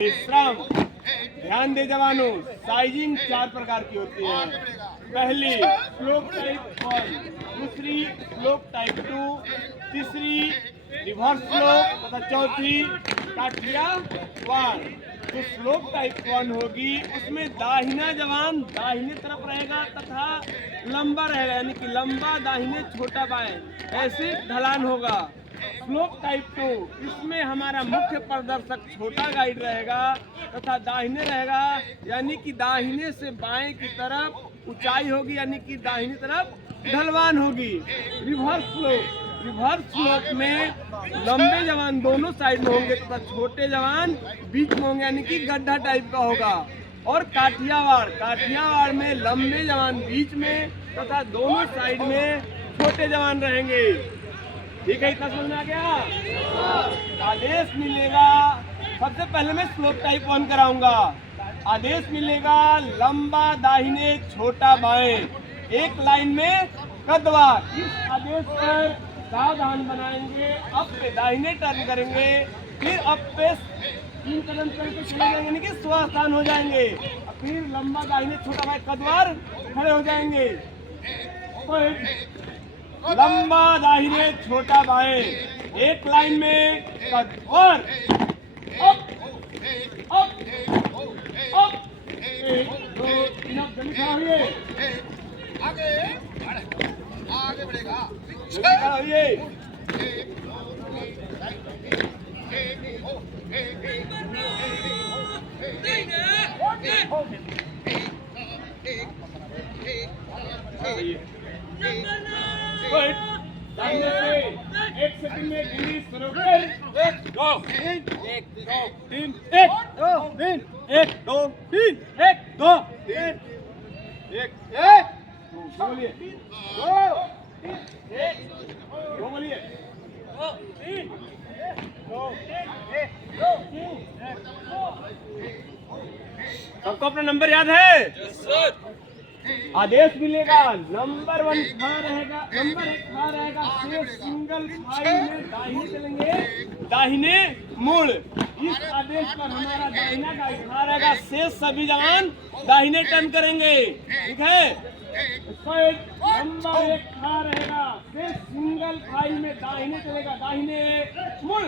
विश्राम। ध्यान दे जवानों, साइजिंग 4 प्रकार की होती है। पहली स्लोप टाइप 1, दूसरी स्लोप टाइप 2, तीसरी रिवर्स स्लोप तथा चौथी काठिया वार। जो स्लोप टाइप 1 होगी उसमें दाहिना जवान दाहिने तरफ रहेगा तथा लंबा रहेगा, यानी कि लंबा दाहिने छोटा बाएं, ऐसे ढलान होगा। स्लोप टाइप 2, इसमें हमारा मुख्य प्रदर्शक छोटा गाइड रहेगा तथा दाहिने रहेगा, यानी कि दाहिने से बाएं की तरफ ऊंचाई होगी, यानी कि दाहिनी तरफ ढलवान होगी। रिवर्स स्लोप में लंबे जवान दोनों साइड में होंगे तथा छोटे जवान बीच में होंगे, यानी कि गड्ढा टाइप का होगा। और काठियावाड़ में लंबे जवान बीच में तथा दोनों साइड में छोटे जवान रहेंगे। ठीक है, इतना समझ में आ गया। आदेश मिलेगा, सबसे पहले मैं स्लोप टाइप 1 कराऊंगा। आदेश मिलेगा लंबा दाहिने छोटा बाएं, एक लाइन में कदवार। इस आदेश पर सावधान बनाएंगे, अप पे दाहिने टर्न करेंगे, फिर अप पे 3 कदम करके चले जाएंगे, यानी कि स्वास्थान हो जाएंगे। फिर लंबा दाहिने छोटा बाएं कदवार, खड़े हो जाएंगे। लंबा दाहिने छोटा बाएं, एक लाइन में कदवार, अप अप अप, 1 2 3, अब जल्दी खड़ा होइए, आगे बढ़ेगा, खड़ा होइए। एक सेकंड में गिनती शुरू कर। 1 2 3 1 2 3 1 2 3 1 2 3 1 2 3 1 1 बोलिए 2 1 2 बोलिए 2 3 2 1 2 3 सबको अपना नंबर याद है? आदेश मिलेगा नंबर 1 खड़ा रहेगा, नंबर 1 खड़ा रहेगा, शेष सिंगल फाइल में दाहिने चलेंगे, दाहिने मुड़। इस आदेश पर हमारा दाहिना गाइड खड़ा रहेगा, शेष सभी जवान दाहिने टर्न करेंगे। ठीक है, नंबर 1 खड़ा रहेगा, शेष सिंगल फाइल में दाहिने चलेगा, दाहिने मुड़।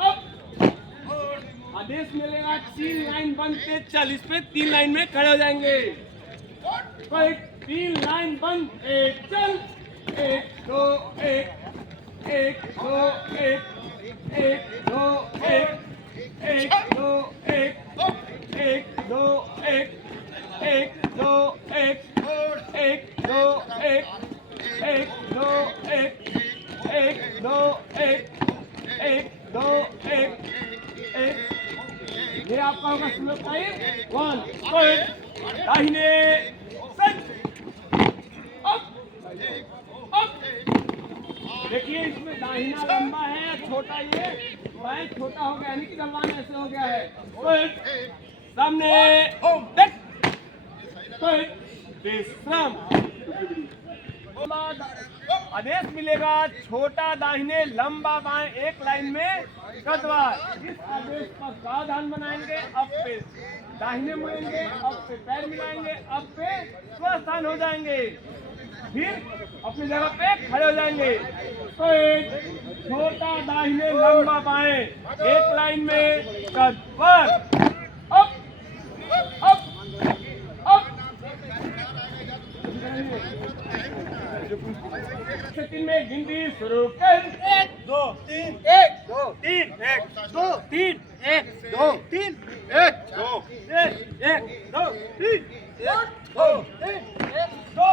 अब आदेश मिलेगा 3 लाइन बंद पे चल, इस पे 3 लाइन में खड़े हो जाएंगे। 3 लाइन बंद, 1 चल, 1 2 1 1 2 1 1 2 1 1 2 1 1 2 1 1 2 1 1 2 1 1 2 1 1 2 1 1 2 1 1। ये आपका होगा स्लोप टाइप 1। दाहिने देखिए, इसमें दाहिना लंबा है, छोटा ये बाएं छोटा हो गया, यानी कि ढलवान ऐसे हो गया है। सामने विश्राम। आदेश मिलेगा छोटा दाहिने लंबा बाएं, एक लाइन में कदवार। इस आदेश पर सावधान बनाएंगे, अब पे दाहिने मुड़ेंगे, अब पे पैर मिलाएंगे, अब पे स्वस्थान हो जाएंगे, फिर अपनी जगह पे खड़े हो जाएंगे। तो एक छोटा दाहिने लंबा बाएं, एक लाइन में कदवार, अप अप अप। सेकंड में गिनती शुरू कर। 1 2 3 1 2 3 1 2 3 1 2 3 1 2 1 1 2 3 1 2 3 1 2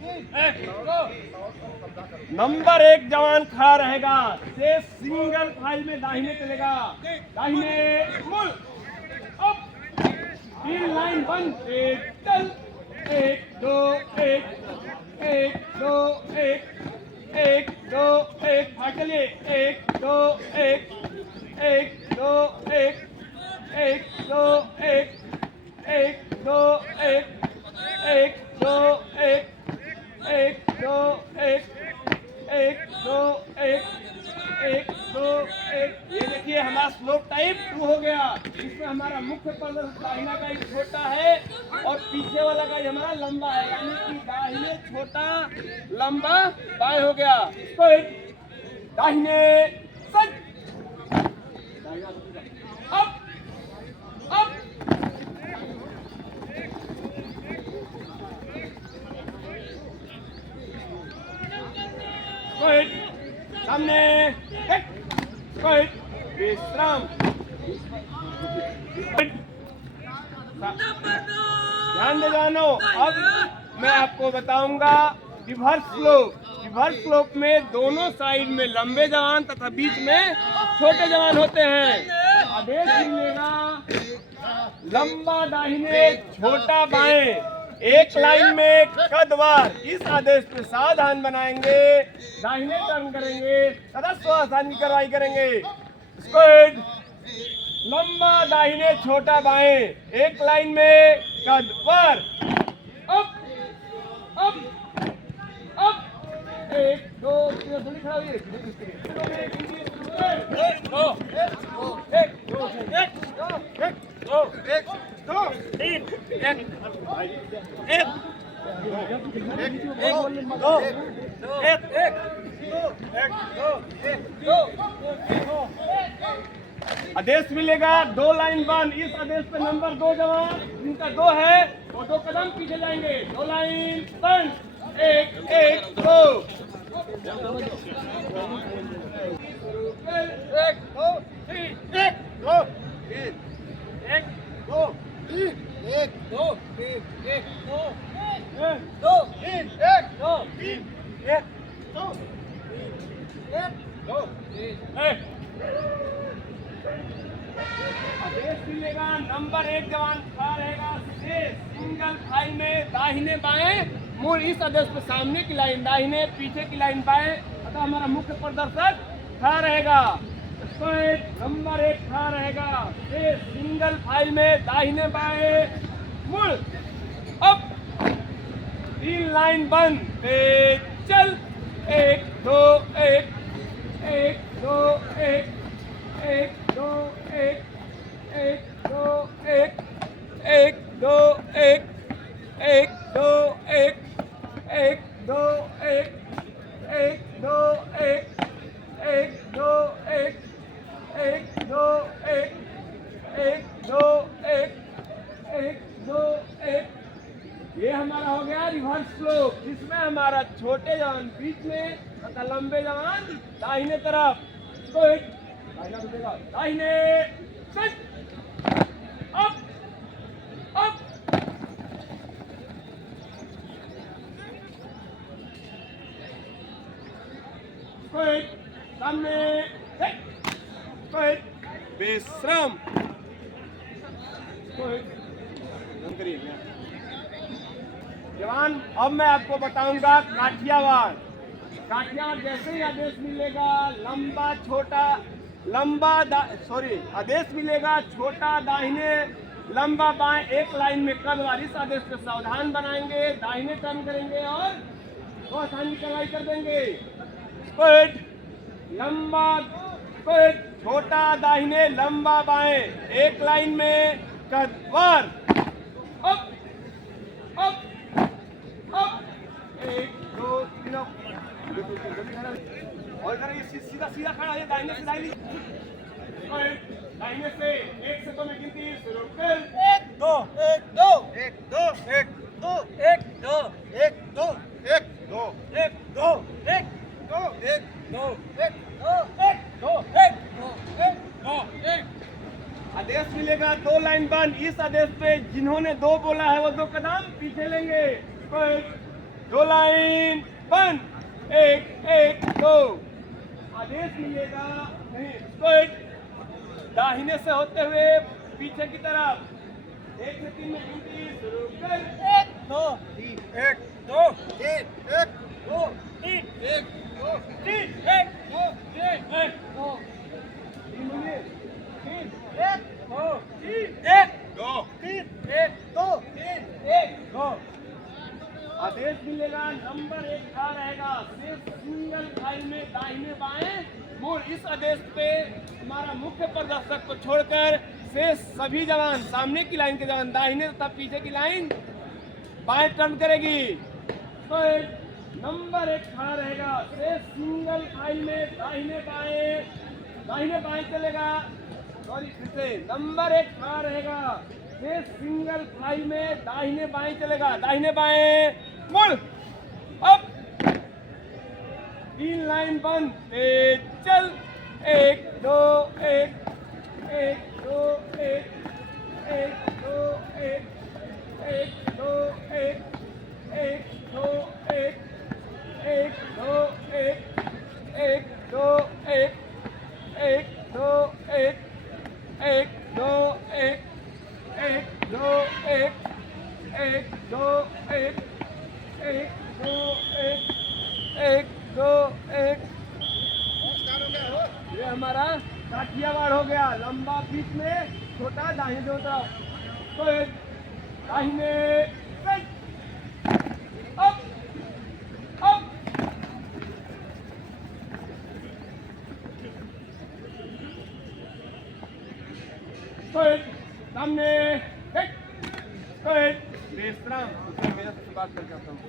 3 1 2। नंबर 1 जवान खड़ा रहेगा, शेष सिंगल फाइल में दाहिने चलेगा, दाहिने मुड़। अब 3 लाइन बंद, 1 चल, 1 2 1 1 2 1 1 2 1 चलिए, 1 2 1 1 2 1 1 2 1 1 2 1 1 2 1 1 2 1 1 2 1 1 2 1। ये देखिए हमारा स्लोप टाइप 2 हो गया। इसमें हमारा मुख्य प्रदर्शक दाहिना का एक छोटा है और पीछे वाला का हमारा लंबा है, यानी कि दाहिने छोटा लंबा बाएं हो गया। इसको दाहिने सच अब सामने विश्राम। ध्यान दे जानो। अब मैं आपको बताऊंगा रिवर्स स्लोप। रिवर्स स्लोप में दोनों साइड में लंबे जवान तथा बीच में छोटे जवान होते हैं। आदेश मिलेगा लंबा दाहिने छोटा बाएं, एक लाइन में कदवार। इस आदेश पे सावधान बनाएंगे, दाहिने टर्न करेंगे तथा स्वास्थ्य की कार्रवाई करेंगे। स्क्वाड लंबा दाहिने छोटा बाएं, एक लाइन में कदवार। अब एक दो तीन थोड़ी खड़ा हुई आदेश मिलेगा 2 लाइन बंद। इस आदेश पे नंबर 2 जवान जिनका 2 है वो 2 कदम पीछे जाएंगे। 2 लाइन बंद। 1 1 2 1 2 3 1 2 3 1 2 3 1 2 3 1 2 1 2 3 1 2 3 1 2 1 2 3 आदेश मिलेगा नंबर 1 जवान खड़ा रहेगा सिंगल फाइल में दाहिने बाएं मूल। इस आदेश पे सामने की लाइन दाहिने, पीछे की लाइन बाएं अतः हमारा मुख्य प्रदर्शक खड़ा रहेगा। नंबर 1 खड़ा रहेगा सिंगल फाइल में दाहिने बाएं मूल। अब 3 लाइन बंद। चल 1 2 1 1 2 1 1 2 1 1 2 1 1 2 1 1 2 1 1 2 1 1 2 1 1 2 1 1 2 1 1 2 1 1 2 1। ये हमारा हो गया रिवर्स स्लोप, जिसमें हमारा छोटे जवान बीच में तथा लंबे जवान दाहिने तरफ। दाहिने सच अब सामने विश्राम। जवान अब मैं आपको बताऊंगा काठियावाड़। काठियावाड़ जैसे ही आदेश मिलेगा लंबा छोटा आदेश मिलेगा छोटा दाहिने लंबा बाएं, एक लाइन में कदवार। इस आदेश पे सावधान बनाएंगे, दाहिने टर्न करेंगे और बहुत आसानी कार्रवाई कर देंगे। लंबा छोटा दाहिने लंबा बाएं, एक लाइन में कदवार। अब 1 2 3 और सीधा सीधा खड़ा है दाहिने से दाहिने से 1 से 2 में गिनती शुरू कर। 1 2 1 2 1 2 1 2 1 2 1 2 1 2 1 2 1 2 1 2 1 2 1 2 1 2 1 आदेश मिलेगा 2 लाइन बंद। इस आदेश पे जिन्होंने 2 बोला है वो 2 कदम पीछे लेंगे। 2 लाइन बंद। 1 1 2 आदेश मिलेगा नहीं दाहिने से होते हुए पीछे की तरफ 1 से 3 में गिनती शुरू कर। 1 2 3 1 2 3 1 2 3 1 2 3 1 2 3 1 2 3 1 2 3 1 2 3 1 2 3 1 2 आदेश मिलेगा नंबर 1 खड़ा रहेगा सिर्फ सिंगल फाइल में दाहिने बाएं मूल। और इस आदेश पे हमारा मुख्य प्रदर्शक को छोड़कर शेष सभी जवान, सामने की लाइन के जवान दाहिने तथा पीछे की लाइन बाएं टर्न करेगी। तो नंबर 1 खड़ा रहेगा, शेष सिंगल फाइल में दाहिने बाएं चलेगा। सॉरी, फिर से नंबर 1 खड़ा रहेगा, शेष सिंगल फाइल में दाहिने बाएं चलेगा। दाहिने बाएं मुड़, अब 3 लाइन बंद, तेज चल। 1 2 1 1 2 1 1 2 1 1 2 1 1 2 1 1 2 1 1 2 1 1 2 1 1 2 1 1 2 1 1 2 1 1 2 1 1 2 1। ये हमारा काठियावाड़ हो गया, लंबा बीच में, छोटा दाहिने दो तरफ। तो दाहिने अब तो सामने विश्राम। मेरे से बात करके आता हूँ।